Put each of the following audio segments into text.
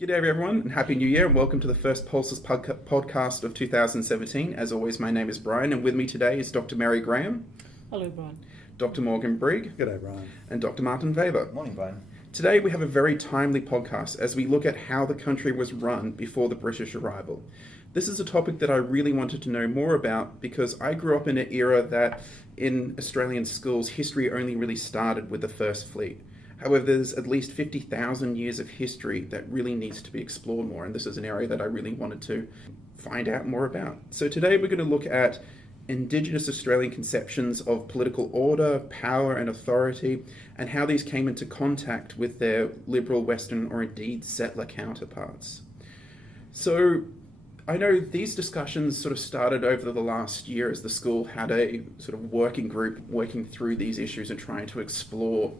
G'day everyone, and Happy New Year, and welcome to the first POLSIS podcast of 2017. As always, my name is Brian, and with me today is Dr. Mary Graham. Hello, Brian. Dr. Morgan Brigg. G'day, Brian. And Dr. Martin Weber. Morning, Brian. Today we have a very timely podcast as we look at how the country was run before the British arrival. This is a topic that I really wanted to know more about because I grew up in an era that in Australian schools, history only really started with the First Fleet. However, there's at least 50,000 years of history that really needs to be explored more, and this is an area that I really wanted to find out more about. So today we're going to look at Indigenous Australian conceptions of political order, power and authority, and how these came into contact with their liberal Western or indeed settler counterparts. So I know these discussions sort of started over the last year as the school had a sort of working group working through these issues and trying to explore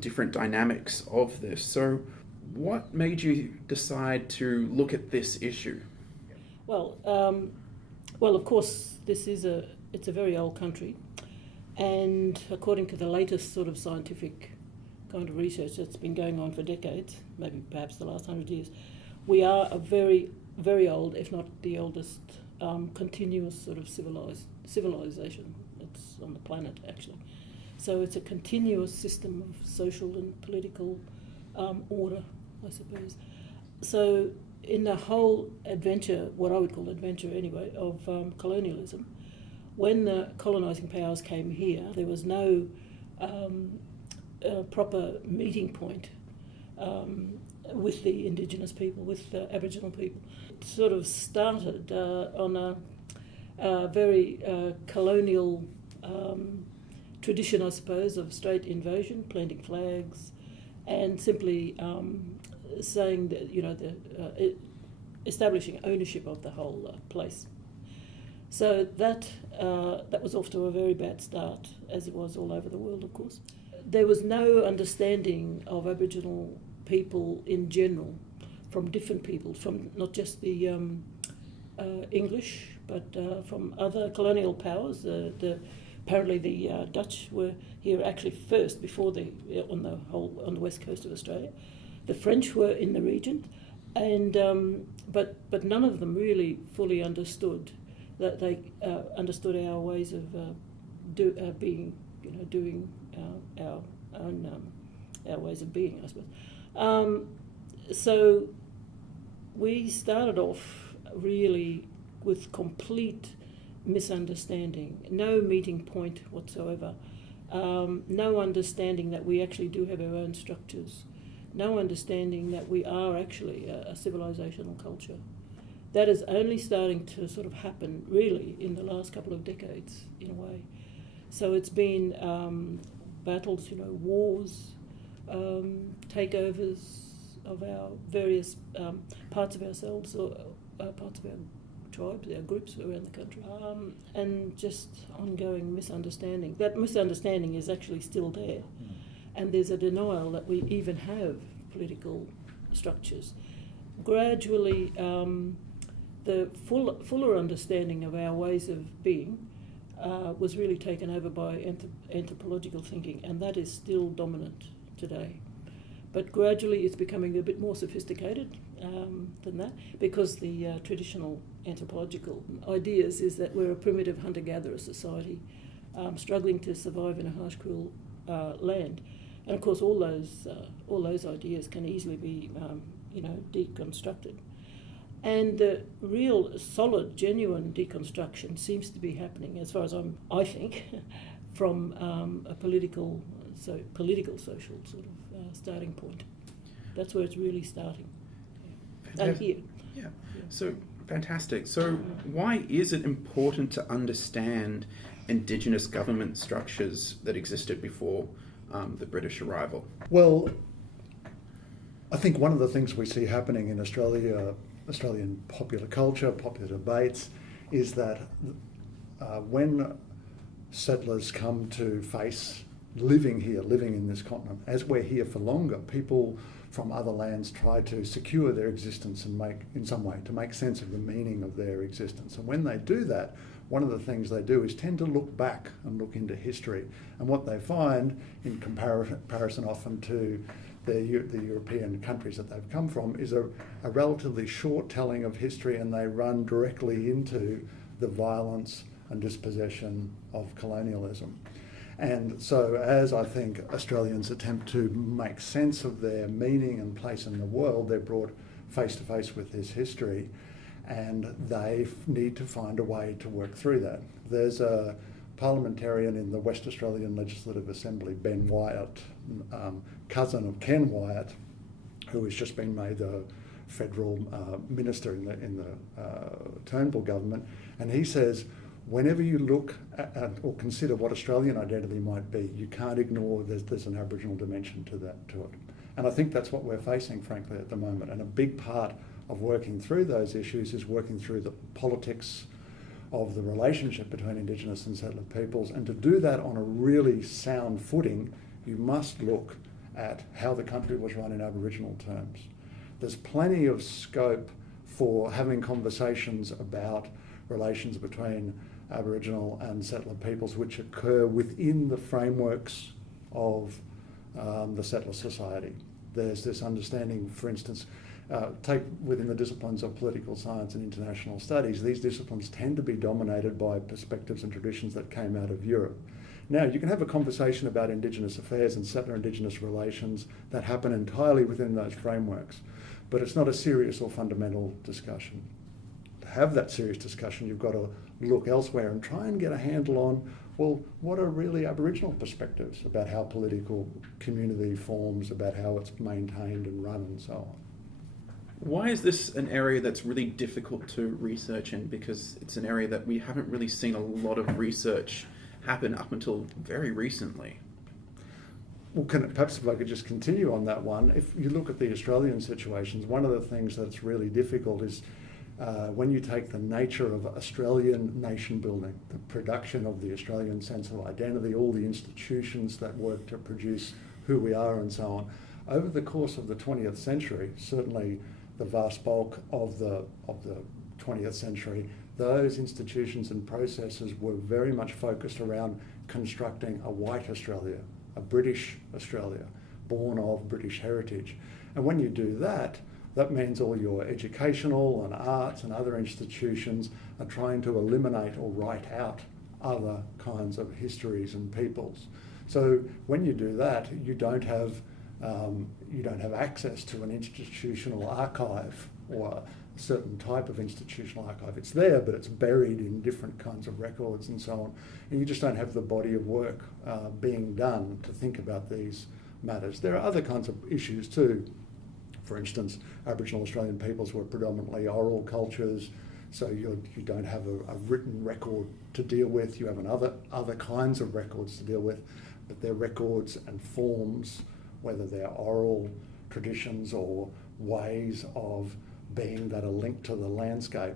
different dynamics of this. So what made you decide to look at this issue? Well, of course, it's a very old country, and according to the latest sort of scientific kind of research that's been going on for decades, maybe perhaps the last 100 years, we are a very, very old, if not the oldest, continuous sort of civilization that's on the planet, actually. So it's a continuous system of social and political order, I suppose. So in the whole adventure, what I would call adventure anyway, of colonialism, when the colonising powers came here, there was no proper meeting point with the Indigenous people, with the Aboriginal people. It sort of started on a very colonial tradition, I suppose, of Strait invasion, planting flags, and simply saying that, establishing ownership of the whole place. So that was off to a very bad start, as it was all over the world, of course. There was no understanding of Aboriginal people in general from different people, from not just the English, but from other colonial powers. Apparently the Dutch were here actually first before on the west coast of Australia. The French were in the region, and but none of them really fully understood that they understood our ways of doing our own our ways of being, I suppose. So we started off really with complete misunderstanding, no meeting point whatsoever, no understanding that we actually do have our own structures, no understanding that we are actually a civilizational culture. That is only starting to sort of happen really in the last couple of decades in a way. So it's been battles, wars, takeovers of our various parts of ourselves or parts of our tribes, our groups around the country, and just ongoing misunderstanding. That misunderstanding is actually still there, and there's a denial that we even have political structures. Gradually, the fuller understanding of our ways of being was really taken over by anthropological thinking, and that is still dominant today. But gradually it's becoming a bit more sophisticated than that, because the traditional anthropological ideas is that we're a primitive hunter-gatherer society struggling to survive in a harsh, cruel land. And of course all those ideas can easily be deconstructed. And the real solid, genuine deconstruction seems to be happening, as far as I think, from a political, social sort of starting point. That's where it's really starting. And here. Yeah. So fantastic. So why is it important to understand Indigenous government structures that existed before the British arrival? Well, I think one of the things we see happening in Australian popular culture, popular debates, is that when settlers come to face living in this continent, as we're here for longer, people from other lands try to secure their existence and make sense of the meaning of their existence. And when they do that, one of the things they do is tend to look back and look into history. And what they find, in comparison often to the European countries that they've come from is a relatively short telling of history, and they run directly into the violence and dispossession of colonialism. And so as I think Australians attempt to make sense of their meaning and place in the world, they're brought face to face with this history, and they need to find a way to work through that. There's a parliamentarian in the West Australian Legislative Assembly, Ben Wyatt, cousin of Ken Wyatt, who has just been made the federal minister in the Turnbull government, and he says, whenever you look at or consider what Australian identity might be, you can't ignore there's an Aboriginal dimension to it. And I think that's what we're facing, frankly, at the moment. And a big part of working through those issues is working through the politics of the relationship between Indigenous and settler peoples. And to do that on a really sound footing, you must look at how the country was run in Aboriginal terms. There's plenty of scope for having conversations about relations between Aboriginal and settler peoples which occur within the frameworks of the settler society. There's this understanding, for instance, take within the disciplines of political science and international studies, these disciplines tend to be dominated by perspectives and traditions that came out of Europe. Now, you can have a conversation about Indigenous affairs and settler-Indigenous relations that happen entirely within those frameworks, but it's not a serious or fundamental discussion. To have that serious discussion, you've got to look elsewhere and try and get a handle on, well, what are really Aboriginal perspectives about how political community forms, about how it's maintained and run and so on. Why is this an area that's really difficult to research in? Because it's an area that we haven't really seen a lot of research happen up until very recently. Well, perhaps if I could just continue on that one. If you look at the Australian situations, one of the things that's really difficult is when you take the nature of Australian nation building, the production of the Australian sense of identity, all the institutions that work to produce who we are and so on. Over the course of the 20th century, certainly the vast bulk of the 20th century, those institutions and processes were very much focused around constructing a white Australia, a British Australia, born of British heritage. And when you do that, that means all your educational and arts and other institutions are trying to eliminate or write out other kinds of histories and peoples. So when you do that, you don't have access to an institutional archive or a certain type of institutional archive. It's there, but it's buried in different kinds of records and so on. And you just don't have the body of work being done to think about these matters. There are other kinds of issues too. For instance, Aboriginal Australian peoples were predominantly oral cultures, so you don't have a written record to deal with. You have other kinds of records to deal with, but they're records and forms, whether they're oral traditions or ways of being that are linked to the landscape,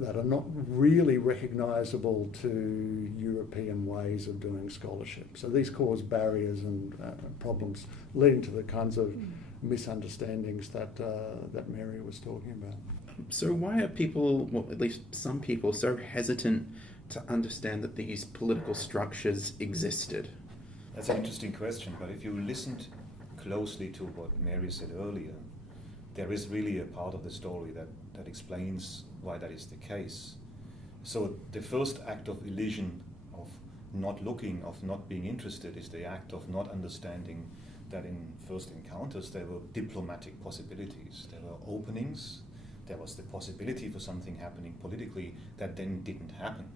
that are not really recognisable to European ways of doing scholarship. So these cause barriers and problems leading to the kinds of misunderstandings that Mary was talking about. So why are people, well, at least some people, so hesitant to understand that these political structures existed? That's an interesting question, but if you listened closely to what Mary said earlier, there is really a part of the story that explains why that is the case. So the first act of elision, of not looking, of not being interested, is the act of not understanding that in first encounters there were diplomatic possibilities, there were openings, there was the possibility for something happening politically that then didn't happen.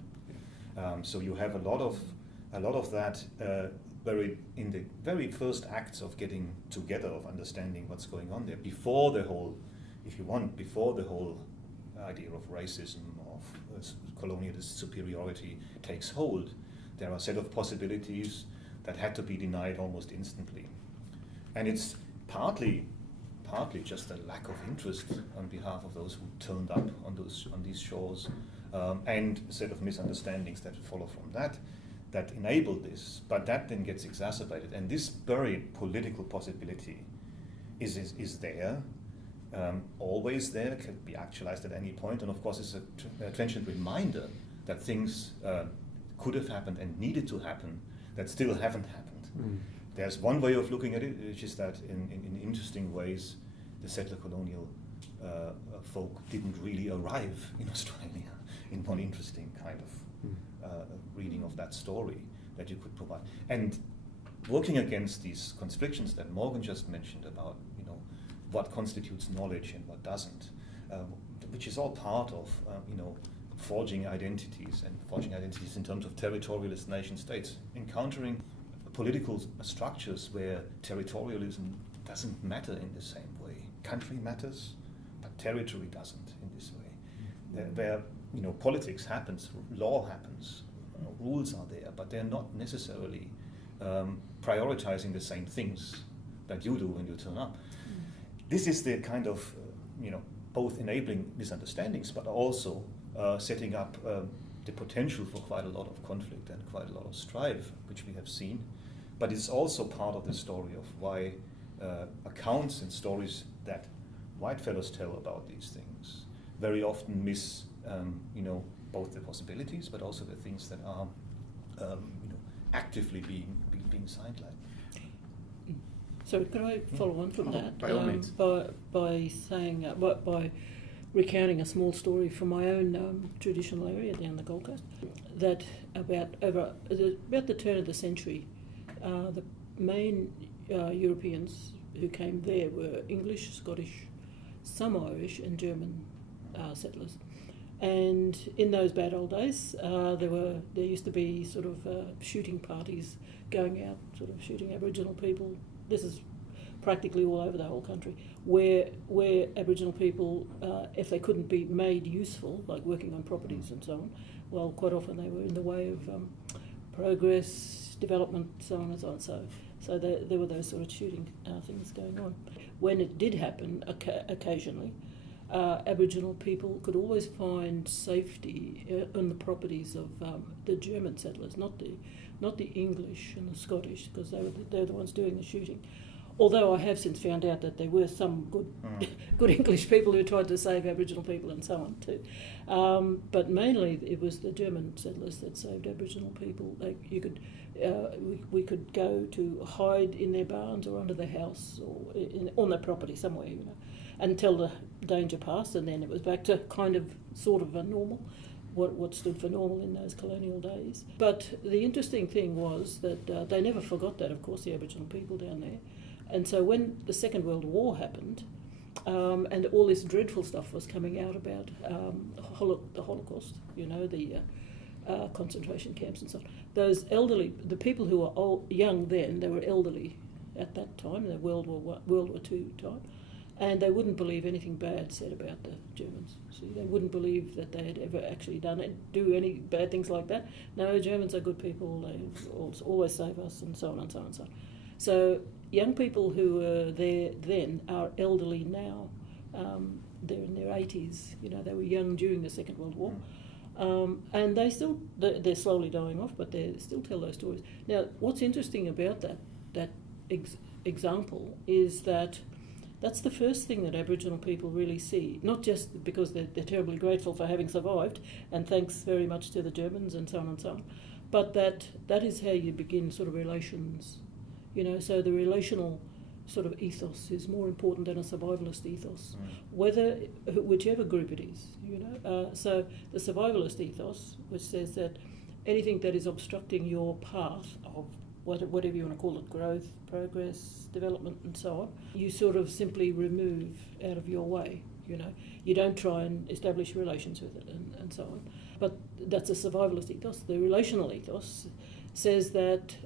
So you have a lot of that in the very first acts of getting together, of understanding what's going on there, before the whole idea of racism, of colonialist superiority takes hold. There are a set of possibilities that had to be denied almost instantly. And it's partly just a lack of interest on behalf of those who turned up on these shores, and a set of misunderstandings that follow from that enable this. But that then gets exacerbated, and this buried political possibility is there, always there, can be actualized at any point, and of course it's a transient reminder that things could have happened and needed to happen that still haven't happened. There's one way of looking at it, which is that in interesting ways, the settler colonial folk didn't really arrive in Australia, in one interesting kind of reading of that story that you could provide. And working against these constrictions that Morgan just mentioned about, what constitutes knowledge and what doesn't, which is all part of, forging identities in terms of territorialist nation states, encountering political structures where territorialism doesn't matter in the same way. Country matters, but territory doesn't in this way. Where politics happens, law happens, rules are there, but they're not necessarily prioritizing the same things that you do when you turn up. This is the kind of, both enabling misunderstandings, but also setting up the potential for quite a lot of conflict and quite a lot of strife, which we have seen. But it's also part of the story of why accounts and stories that white fellows tell about these things very often miss, both the possibilities, but also the things that are, actively being sidelined. So could I follow on from that? By all means. By saying, by recounting a small story from my own traditional area down the Gold Coast, that about the turn of the century, the main Europeans who came there were English, Scottish, some Irish and German settlers. And in those bad old days, there used to be sort of shooting parties going out, sort of shooting Aboriginal people. This is practically all over the whole country, where Aboriginal people, if they couldn't be made useful, like working on properties and so on, well, quite often they were in the way of progress, development, so on and so on. So there were those sort of shooting things going on. When it did happen, occasionally, Aboriginal people could always find safety on the properties of the German settlers, not the English and the Scottish, because they're the ones doing the shooting. Although I have since found out that there were some good English people who tried to save Aboriginal people and so on too. But mainly it was the German settlers that saved Aboriginal people. We could go to hide in their barns or under their house or on their property somewhere, until the danger passed, and then it was back to kind of sort of a normal, what stood for normal in those colonial days. But the interesting thing was that they never forgot that, of course, the Aboriginal people down there. And so when the Second World War happened, and all this dreadful stuff was coming out about the Holocaust, the concentration camps and so on, those elderly, the people who were young then, they were elderly at that time, the World War II time, and they wouldn't believe anything bad said about the Germans. See, they wouldn't believe that they had ever actually do any bad things like that. No, Germans are good people, they always save us, and so on and so on and so on. So young people who were there then are elderly now. They're in their 80s. They were young during the Second World War. And they're slowly dying off, but they still tell those stories. Now, what's interesting about that example is that that's the first thing that Aboriginal people really see, not just because they're terribly grateful for having survived, and thanks very much to the Germans and so on and so on, but that is how you begin sort of relations. So the relational sort of ethos is more important than a survivalist ethos, whichever group it is. So the survivalist ethos, which says that anything that is obstructing your path of whatever you want to call it, growth, progress, development and so on, you sort of simply remove out of your way. You don't try and establish relations with it and so on. But that's a survivalist ethos. The relational ethos says that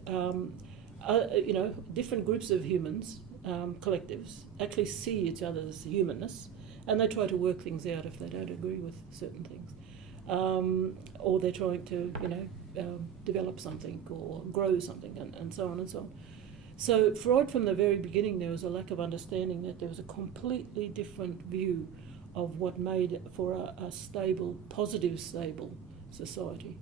different groups of humans, collectives, actually see each other's humanness, and they try to work things out if they don't agree with certain things, or they're trying to develop something or grow something and so on and so on. So Freud, from the very beginning, there was a lack of understanding that there was a completely different view of what made for a stable, positive, stable society,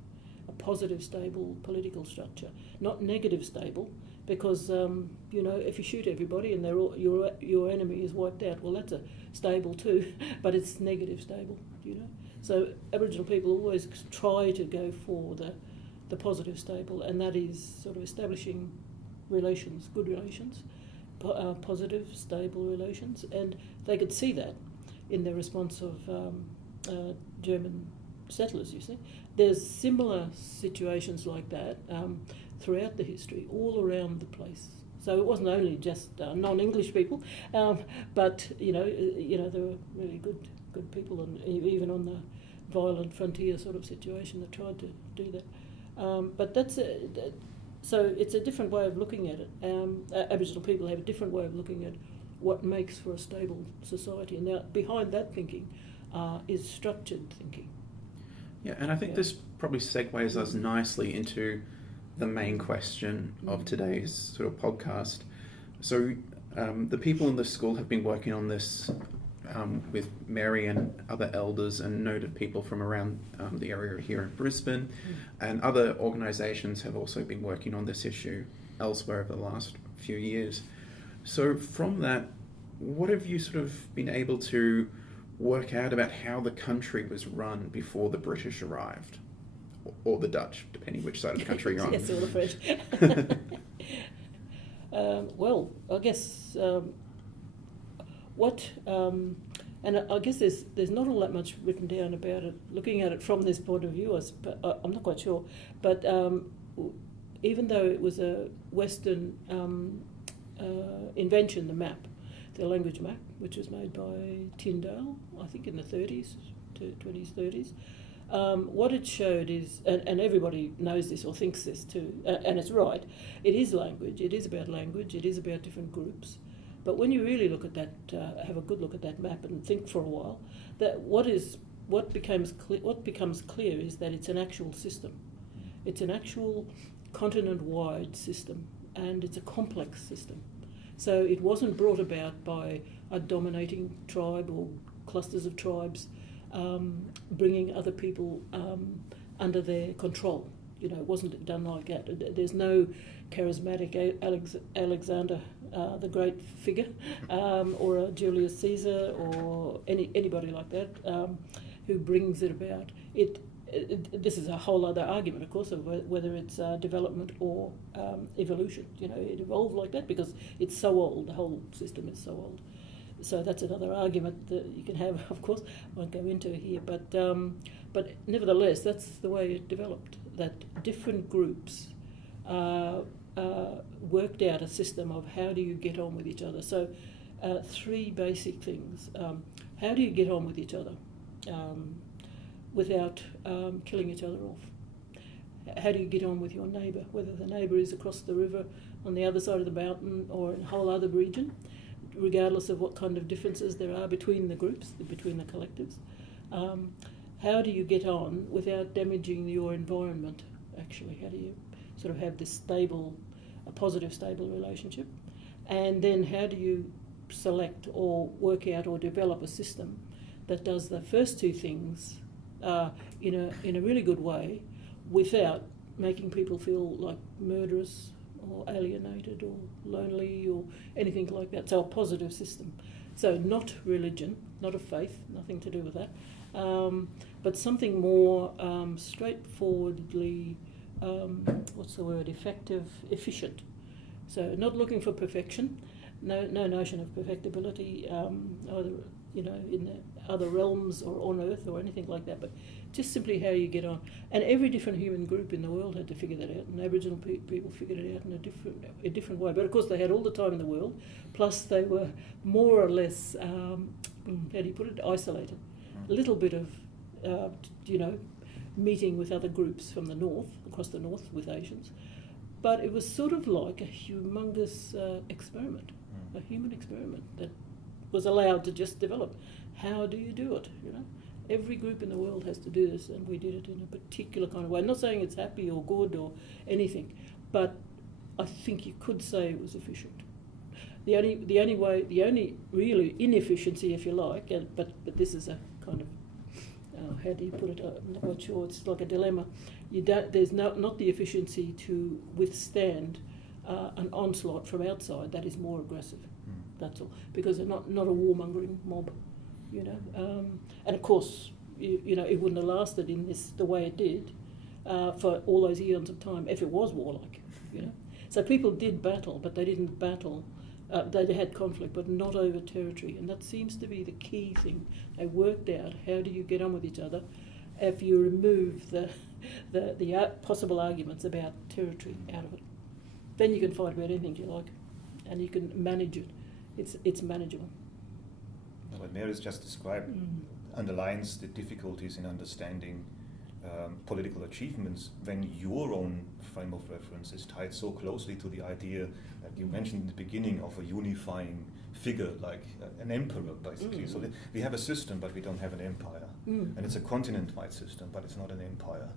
a positive, stable political structure, not negative, stable. Because if you shoot everybody and your enemy is wiped out, well, that's a stable too, but it's negative stable. So Aboriginal people always try to go for the positive stable, and that is sort of establishing relations, good relations, positive, stable relations, and they could see that in the response of German settlers, you see. There's similar situations like that throughout the history, all around the place. So it wasn't only just non-English people, but there were really good people, and even on the violent frontier sort of situation that tried to do that. But so it's a different way of looking at it. Aboriginal people have a different way of looking at what makes for a stable society. And now behind that thinking is structured thinking. Yeah, and I think this probably segues us nicely into the main question of today's sort of podcast. So the people in the school have been working on this with Mary and other elders and noted people from around the area here in Brisbane, and other organisations have also been working on this issue elsewhere over the last few years. So from that, what have you sort of been able to work out about how the country was run before the British arrived? Or the Dutch, depending which side of the country you're on. Yes, or the French. Well, I guess and I guess there's not all that much written down about it. Looking at it from this point of view, I'm not quite sure. But even though it was a Western invention, the map, the language map, which was made by Tyndale, I think in the 20s, 30s. What it showed is, and everybody knows this or thinks this too, and it's right, it is language, it is about language, it is about different groups. But when you really look at that, have a good look at that map and think for a while, that what becomes clear is that it's an actual system. It's an actual continent-wide system, and it's a complex system. So it wasn't brought about by a dominating tribe or clusters of tribes bringing other people under their control. It wasn't done like that. There's no charismatic Alexander the Great figure, or a Julius Caesar, or anybody like that who brings it about. This is a whole other argument, of course, of whether it's development or evolution. It evolved like that because it's so old. The whole system is so old. So that's another argument that you can have, of course, I won't go into here. But nevertheless, that's the way it developed, that different groups worked out a system of how do you get on with each other. So three basic things. How do you get on with each other without killing each other off? How do you get on with your neighbour, whether the neighbour is across the river on the other side of the mountain or in a whole other region, regardless of what kind of differences there are between the groups, between the collectives? How do you get on without damaging your environment, actually? How do you sort of have this a positive, stable relationship? And then how do you select or work out or develop a system that does the first two things in a really good way without making people feel like murderous or alienated or lonely or anything like that? So a positive system. So not religion, not a faith, nothing to do with that, but something more straightforwardly, effective, efficient. So not looking for perfection, no notion of perfectibility, either in the other realms or on Earth or anything like that, but just simply how you get on. And every different human group in the world had to figure that out, and Aboriginal people figured it out in a different way. But of course they had all the time in the world, plus they were more or less, how do you put it, isolated. A little bit of, meeting with other groups from the north, across the north with Asians. But it was sort of like a humongous experiment, a human experiment that was allowed to just develop. How do you do it? Every group in the world has to do this, and we did it in a particular kind of way. I'm not saying it's happy or good or anything, but I think you could say it was efficient. The only really inefficiency, if you like, but this is a kind of how do you put it? I'm not quite sure. It's like a dilemma. There's not the efficiency to withstand an onslaught from outside that is more aggressive. That's all, because they're not a warmongering mob, And of course, it wouldn't have lasted in the way it did for all those eons of time if it was warlike, So people did battle, but they didn't battle. They had conflict, but not over territory, and that seems to be the key thing. They worked out how do you get on with each other if you remove the possible arguments about territory out of it. Then you can fight about anything you like, and you can manage it. It's manageable. What Mary's just described underlines the difficulties in understanding political achievements when your own frame of reference is tied so closely to the idea that you mentioned in the beginning of a unifying figure like an emperor, basically. So we have a system, but we don't have an empire. And it's a continent-wide system, but it's not an empire.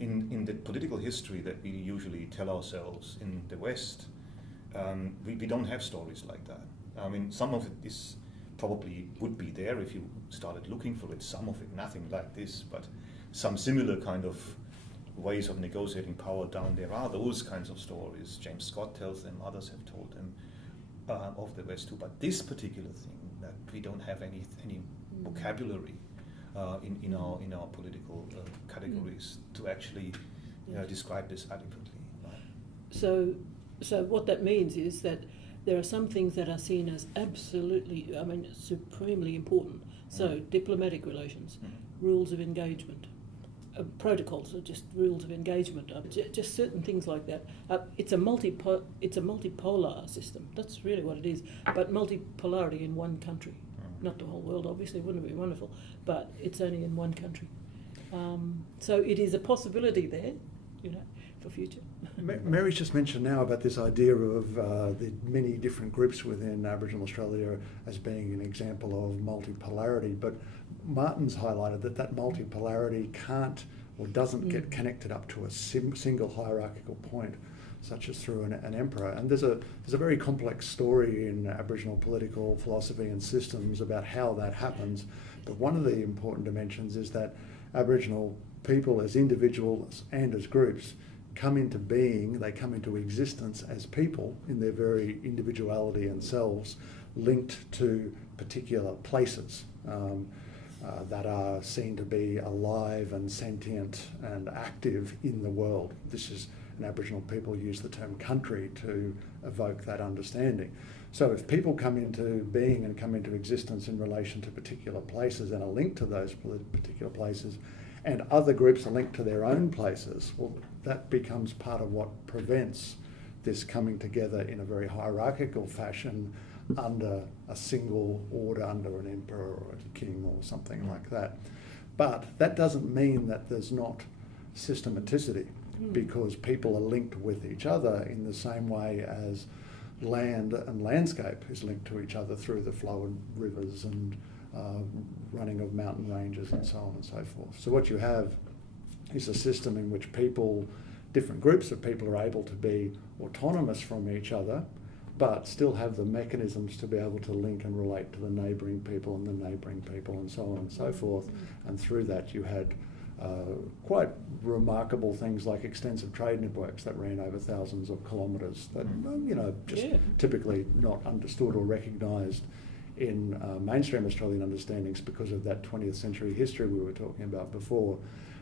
In the political history that we usually tell ourselves in the West, we don't have stories like that. I mean, some of it is probably would be there if you started looking for it. Some of it, nothing like this, but some similar kind of ways of negotiating power down there are those kinds of stories. James Scott tells them, others have told them of the West too. But this particular thing, that we don't have any vocabulary in our political categories to actually describe this adequately. Right? So what that means is that there are some things that are seen as absolutely, supremely important. So diplomatic relations, rules of engagement, protocols are just rules of engagement, just certain things like that. It's a multipolar system. That's really what it is. But multipolarity in one country, not the whole world. Obviously, wouldn't it be wonderful? But it's only in one country. So it is a possibility there, for future. Mary's just mentioned now about this idea of the many different groups within Aboriginal Australia as being an example of multipolarity, but Martin's highlighted that multipolarity can't or doesn't get connected up to a single hierarchical point, such as through an emperor. And there's a very complex story in Aboriginal political philosophy and systems about how that happens, but one of the important dimensions is that Aboriginal people as individuals and as groups come into being, they come into existence as people in their very individuality and selves, linked to particular places that are seen to be alive and sentient and active in the world. This is, and Aboriginal people use the term country to evoke that understanding. So if people come into being and come into existence in relation to particular places and are linked to those particular places, and other groups are linked to their own places, well, that becomes part of what prevents this coming together in a very hierarchical fashion under a single order, under an emperor or a king or something like that. But that doesn't mean that there's not systematicity, because people are linked with each other in the same way as land and landscape is linked to each other through the flow of rivers and running of mountain ranges and so on and so forth. So what you have is a system in which people, different groups of people, are able to be autonomous from each other, but still have the mechanisms to be able to link and relate to the neighbouring people and the neighbouring people and so on and so forth. And through that you had quite remarkable things like extensive trade networks that ran over thousands of kilometres that, typically not understood or recognised in mainstream Australian understandings because of that 20th century history we were talking about before.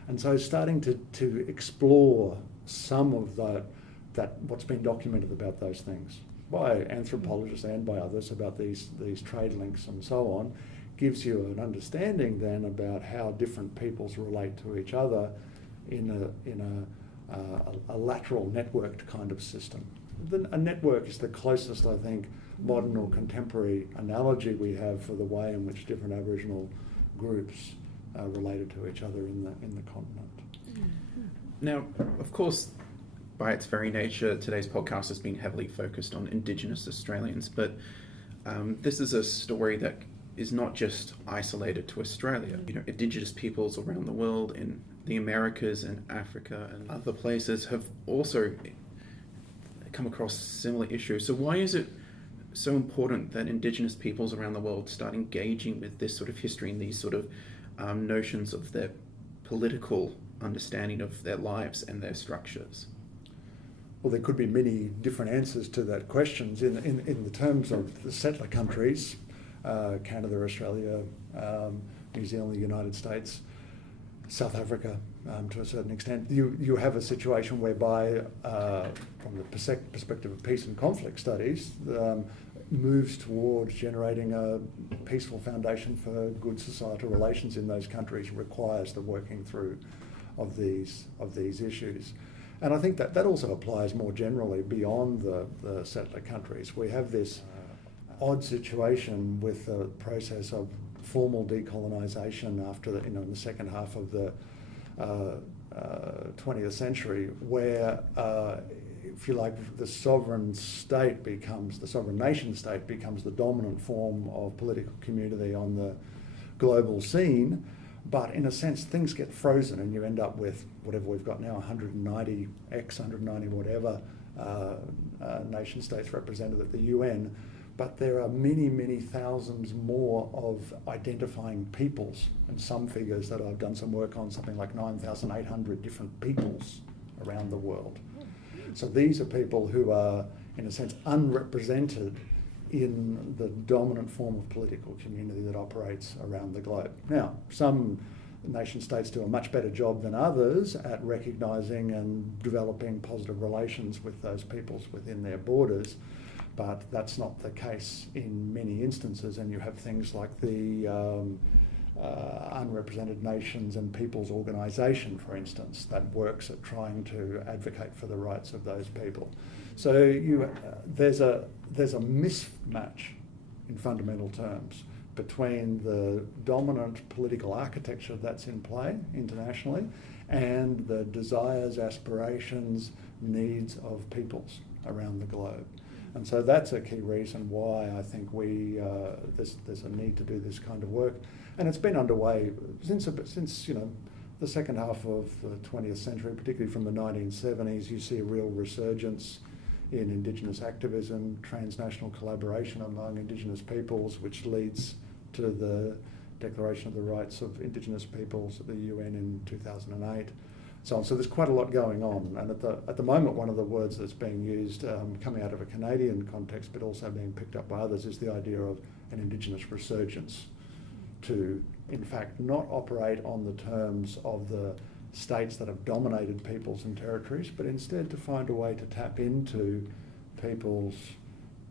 And so starting to explore some of that what's been documented about those things by anthropologists and by others about these trade links and so on, gives you an understanding then about how different peoples relate to each other in a lateral networked kind of system. A network is the closest, I think, modern or contemporary analogy we have for the way in which different Aboriginal groups related to each other in the continent. Now, of course, by its very nature, today's podcast has been heavily focused on Indigenous Australians, but this is a story that is not just isolated to Australia. Indigenous peoples around the world, in the Americas and Africa and other places, have also come across similar issues. So why is it so important that Indigenous peoples around the world start engaging with this sort of history and these sort of notions of their political understanding of their lives and their structures? Well, there could be many different answers to that question. In the terms of the settler countries, Canada, Australia, New Zealand, the United States, South Africa, to a certain extent, you have a situation whereby, from the perspective of peace and conflict studies, moves towards generating a peaceful foundation for good societal relations in those countries requires the working through of these issues. And I think that also applies more generally beyond the settler countries. We have this odd situation with the process of formal decolonisation after in the second half of the 20th century, where if you like, the sovereign nation state becomes the dominant form of political community on the global scene. But in a sense, things get frozen, and you end up with whatever we've got now, 190 whatever nation states represented at the UN. But there are many, many thousands more of identifying peoples, and some figures that I've done some work on, something like 9,800 different peoples around the world. So these are people who are, in a sense, unrepresented in the dominant form of political community that operates around the globe. Now, some nation states do a much better job than others at recognising and developing positive relations with those peoples within their borders, but that's not the case in many instances, and you have things like the Unrepresented Nations and Peoples Organisation, for instance, that works at trying to advocate for the rights of those people. So there's a mismatch in fundamental terms between the dominant political architecture that's in play internationally and the desires, aspirations, needs of peoples around the globe. And so that's a key reason why I think there's a need to do this kind of work. And it's been underway since the second half of the 20th century, particularly from the 1970s. You see a real resurgence in Indigenous activism, transnational collaboration among Indigenous peoples, which leads to the Declaration of the Rights of Indigenous Peoples at the UN in 2008. So there's quite a lot going on, and at the moment, one of the words that's being used, coming out of a Canadian context, but also being picked up by others, is the idea of an Indigenous resurgence, to in fact not operate on the terms of the states that have dominated peoples and territories, but instead to find a way to tap into people's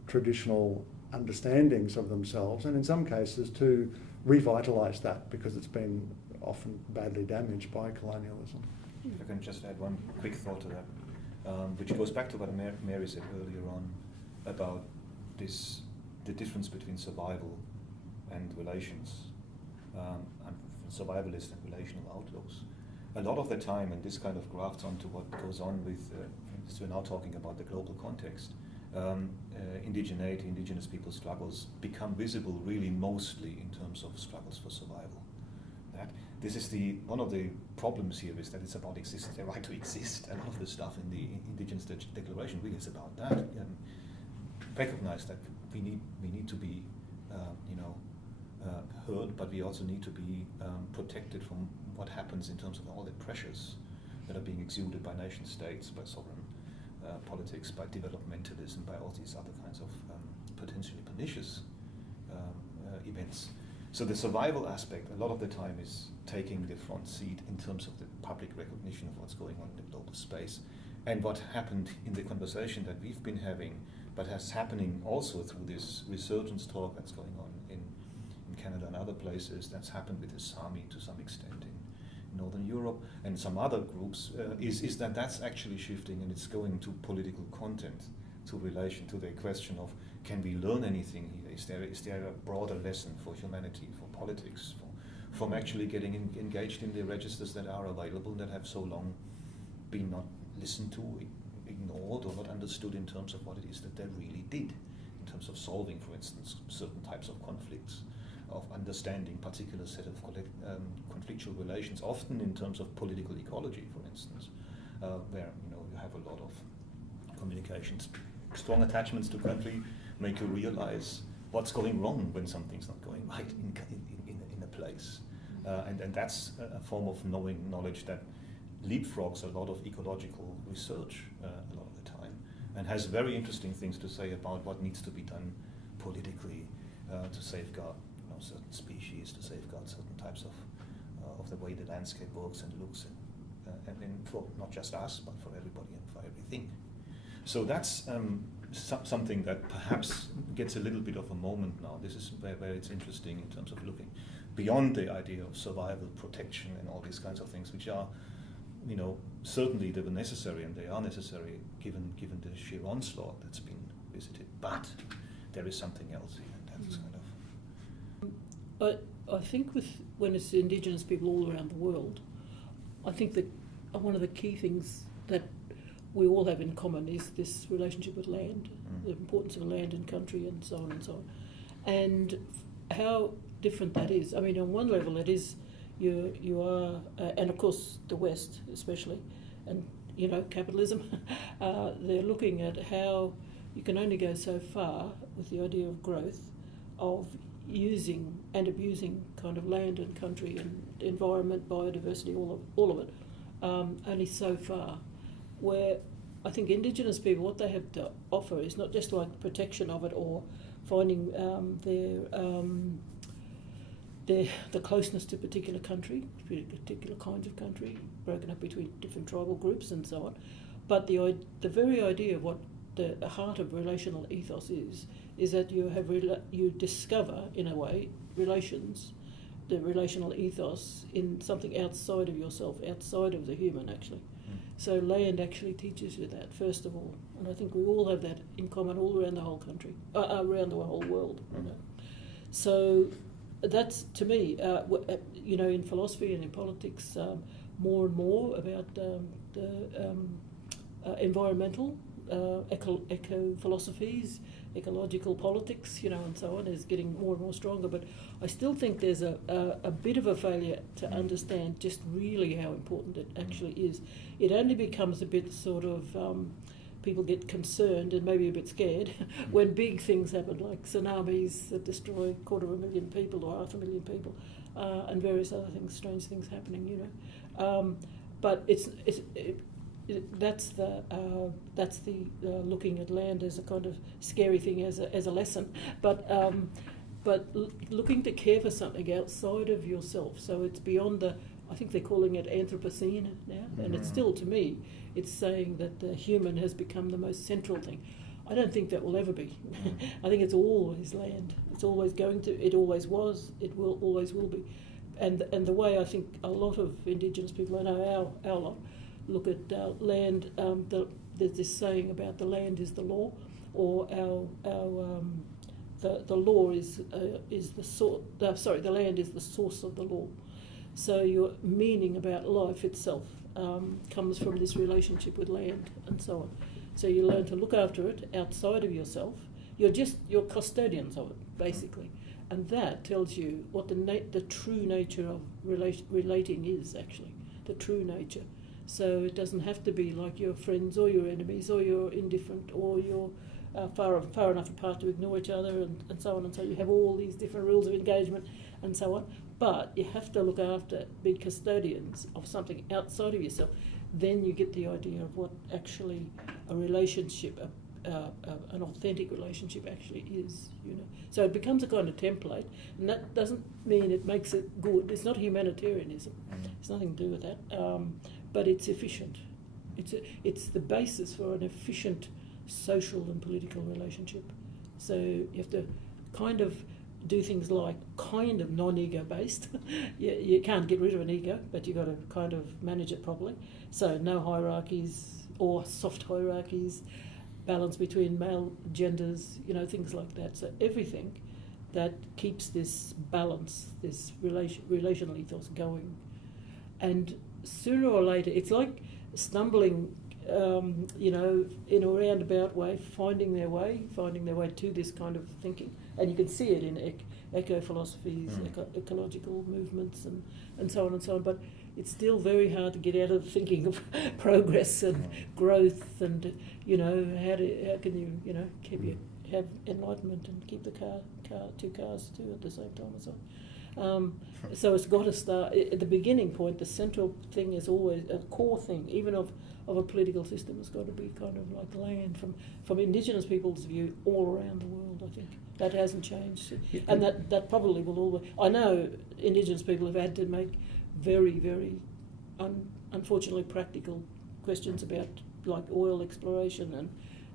traditional understandings of themselves, and in some cases to revitalise that, because it's been often badly damaged by colonialism. If I can just add one quick thought to that, which goes back to what Mary said earlier on about the difference between survival and relations, and survivalist and relational outlooks. A lot of the time, and this kind of grafts onto what goes on with, we're now talking about the global context, indigeneity, indigenous people struggles become visible really mostly in terms of struggles for survival. This is one of the problems here, is that it's about existence, the right to exist. A lot of the stuff in the Indigenous Declaration really is about that. Recognize that we need to be heard, but we also need to be protected from what happens in terms of all the pressures that are being exuded by nation states, by sovereign politics, by developmentalism, by all these other kinds of potentially pernicious events. So the survival aspect, a lot of the time, is taking the front seat in terms of the public recognition of what's going on in the global space. And what happened in the conversation that we've been having, but has happening also through this resurgence talk that's going on in Canada and other places, that's happened with the Sami to some extent in Northern Europe and some other groups, is that that's actually shifting, and it's going to political content, to relation to the question of, can we learn anything here? Is there a broader lesson for humanity, for politics, from actually getting engaged in the registers that are available, that have so long been not listened to, ignored, or not understood in terms of what it is that they really did, in terms of solving, for instance, certain types of conflicts, of understanding particular set of conflictual relations, often in terms of political ecology, for instance, where you have a lot of communications. Strong attachments to country make you realize what's going wrong when something's not going right in a place. And that's a form of knowledge that leapfrogs a lot of ecological research a lot of the time, and has very interesting things to say about what needs to be done politically to safeguard certain species, to safeguard certain types of the way the landscape works and looks, and for not just us, but for everybody and for everything. So that's something that perhaps gets a little bit of a moment now. This is where it's interesting in terms of looking beyond the idea of survival, protection, and all these kinds of things, which are, certainly they were necessary, and they are necessary given the sheer onslaught that's been visited. But there is something else here, and that's kind of. But I think when it's Indigenous people all around the world, I think that one of the key things that we all have in common is this relationship with land, the importance of land and country, and so on and so on, and how different that is. I mean, on one level, it is you are, and of course the West especially, and capitalism. They're looking at how you can only go so far with the idea of growth, of using and abusing kind of land and country and environment, biodiversity, all of it, only so far. Where I think Indigenous people, what they have to offer is not just like protection of it or finding the closeness to a particular country, particular kinds of country, broken up between different tribal groups and so on, but the very idea of what the heart of relational ethos is that you discover, in a way, the relational ethos in something outside of yourself, outside of the human, actually. So land actually teaches you that, first of all, and I think we all have that in common all around the whole country, around the whole world. So that's, to me, in philosophy and in politics, more and more about the environmental eco philosophies, ecological politics, and so on, is getting more and more stronger. But I still think there's a bit of a failure to understand just really how important it actually is. It only becomes a bit sort of, people get concerned and maybe a bit scared when big things happen, like tsunamis that destroy 250,000 people or 500,000 people, and various other things, strange things happening, But that's the looking at land as a kind of scary thing, as a lesson, but looking to care for something outside of yourself. So it's beyond I think they're calling it Anthropocene now, and it's still, to me, it's saying that the human has become the most central thing. I don't think that will ever be. I think it's always land. It's always going to. It always was. It will always will be. And the way I think a lot of Indigenous people, I know our lot, look at land. There's this saying about the land is the law, or the law is the source. The land is the source of the law. So your meaning about life itself comes from this relationship with land and so on. So you learn to look after it outside of yourself. You're custodians of it, basically, and that tells you what the true nature of relating is, actually, the true nature. So it doesn't have to be like your friends or your enemies or you're indifferent or you're far enough apart to ignore each other and so on. And so you have all these different rules of engagement and so on. But you have to look after, be custodians of something outside of yourself. Then you get the idea of what actually a relationship, an authentic relationship actually is, So it becomes a kind of template, and that doesn't mean it makes it good. It's not humanitarianism. It's nothing to do with that. But it's efficient. It's the basis for an efficient social and political relationship. So you have to kind of do things like kind of non-ego based. You can't get rid of an ego, but you've got to kind of manage it properly. So no hierarchies or soft hierarchies, balance between male genders, things like that. So everything that keeps this balance, this relational ethos going. And sooner or later, it's like stumbling, in a roundabout way, finding their way to this kind of thinking. And you can see it in eco-philosophies, ecological movements, and so on and so on. But it's still very hard to get out of thinking of progress and growth and, how can you, have enlightenment and keep the two cars at the same time and so on. So it's got to start at the beginning point. The central thing is always a core thing, even of a political system. Has got to be kind of like land from Indigenous people's view all around the world. I think that hasn't changed, and that probably will always. I know Indigenous people have had to make very, very unfortunately practical questions about like oil exploration and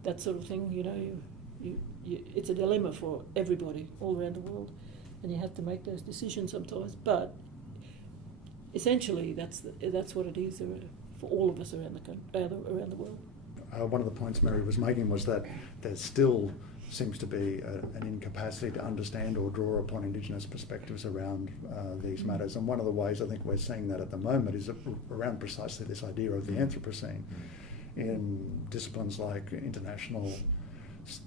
that sort of thing. You know, it's a dilemma for everybody all around the world, and you have to make those decisions sometimes. But essentially, that's what it is for all of us around the world. One of the points Mary was making was that there still seems to be an incapacity to understand or draw upon Indigenous perspectives around these matters. And one of the ways I think we're seeing that at the moment is around precisely this idea of the Anthropocene. In disciplines like international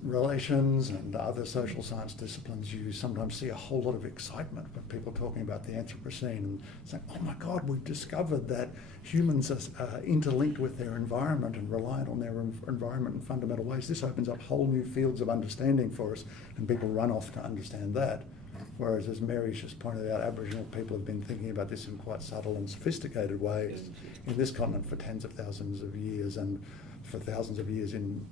relations and other social science disciplines, you sometimes see a whole lot of excitement with people talking about the Anthropocene and saying, oh my God, we've discovered that humans are interlinked with their environment and reliant on their environment in fundamental ways. This opens up whole new fields of understanding for us, and people run off to understand that. Whereas, as Mary's just pointed out, Aboriginal people have been thinking about this in quite subtle and sophisticated ways in this continent for tens of thousands of years, and for thousands of years in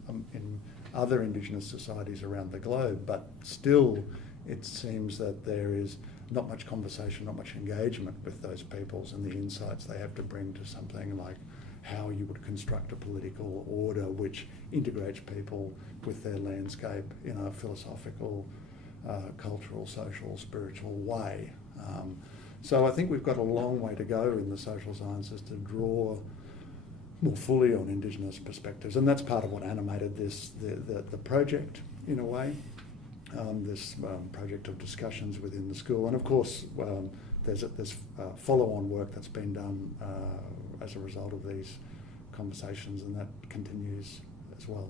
other Indigenous societies around the globe. But still, it seems that there is not much conversation, not much engagement with those peoples and the insights they have to bring to something like how you would construct a political order which integrates people with their landscape in a philosophical, cultural, social, spiritual way. So I think we've got a long way to go in the social sciences to draw more fully on Indigenous perspectives, and that's part of what animated the project in a way. This project of discussions within the school, and of course there's follow-on work that's been done as a result of these conversations, and that continues as well.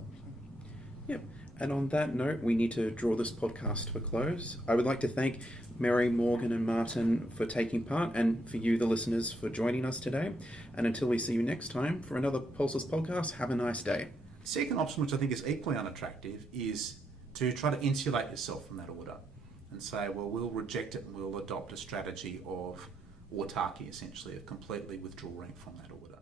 Yep. And on that note, we need to draw this podcast to a close. I would like to thank Mary, Morgan and Martin for taking part, and for you, the listeners, for joining us today. And until we see you next time for another POLSIS podcast, have a nice day. Second option, which I think is equally unattractive, is to try to insulate yourself from that order and say, well, we'll reject it and we'll adopt a strategy of autarky, essentially, of completely withdrawing from that order.